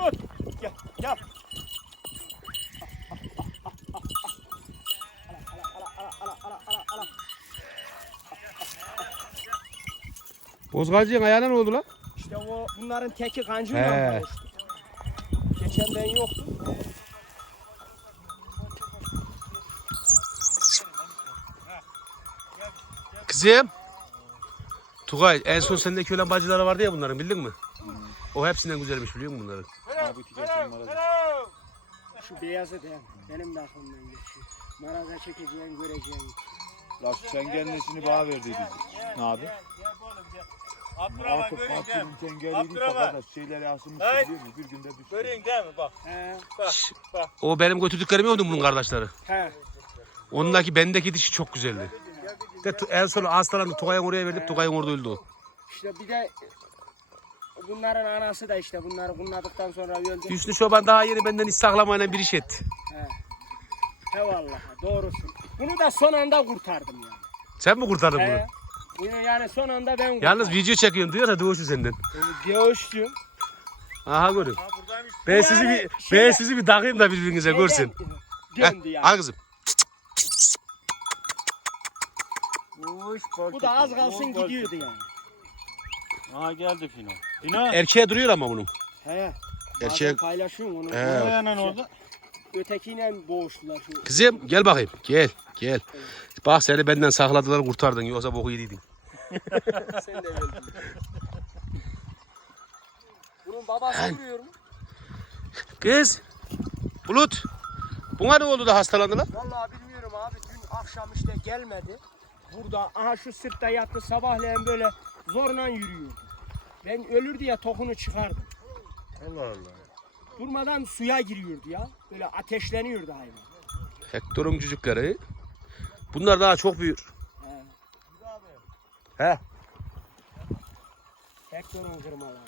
Onur. Gel gel. Bozgacı'nın ayağına ne oldu lan? İşte o bunların teki kancıyla He. buluştu. Geçen ben yoktu. Kızım. Tugay en son sendeki ölen bacıları vardı ya bunların bildin mi? O hepsinden güzelmiş biliyor musun bunların? Abi tüketim var. Şu beyazı da benim de aklımdan geçiyor. Maraza çekeceğin göreceğin. La şu çengellisini bana verdiydi. Ne abi? Abdurrahman göreyim değil mi? Çengeliydi fakat şeyleri asılmış Hey. biliyor musun? Bir günde düştü. Göreyim değil mi bak. He. Bak. O benim götürdüklerim yoktu bunun kardeşleri. He. Ondaki bendeki dişi çok güzeldi. De, en son hastalandı Tugay'ın oraya verdik Tugay'ın orada öldü o. İşte bir de bunların anası da işte bunları bunladıktan sonra öldü. Hüsnü Çoban daha yeni benden iş saklamayla bir iş etti. He. He vallahi doğrusun. Bunu da son anda kurtardım yani. Sen mi kurtardın bunu? He. Bunu yani son anda ben kurtardım. Yalnız video çekiyorsun diyor da doğuşu senden. Göğüştüm. Aha görün. Ben sizi bir ben sizi bir takayım da birbirinize görsün. Döndü Heh, yani. al kızım. Bu da az kalsın gidiyordu yani. Ha geldi Fino. Fino. Erkeğe duruyor ama bunun. He. Erkek- Bazen paylaşıyorum onu. He. Ne yanan orada? Ötekiyle boğuştular şu. Kızım gel bakayım. Gel. Gel. Bak seni benden sakladılar kurtardın. Yoksa boku yediydin. Sen de öldün. Bunun babası vuruyor mu? Kız. Bulut. Buna ne oldu da hastalandı lan? Vallahi bilmiyorum abi. Dün akşam işte gelmedi. Burada aha şu sırtta yattı sabahleyin böyle zorla yürüyordu. Ben ölür diye tokunu çıkardım. Allah Allah. Durmadan suya giriyordu ya. Böyle ateşleniyordu hayvan. Hector'un cücükleri. Bunlar daha çok büyür. He. He. Hector'un kırmaları.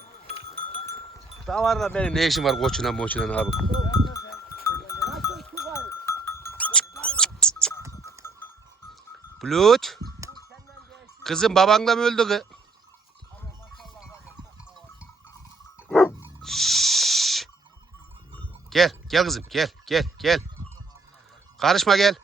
Davarla benim ne işim var koçuna moçuna abi. Bulut. Kızım baban da mı öldü kız? Şşş. Gel, gel kızım, gel, gel, gel. Karışma gel.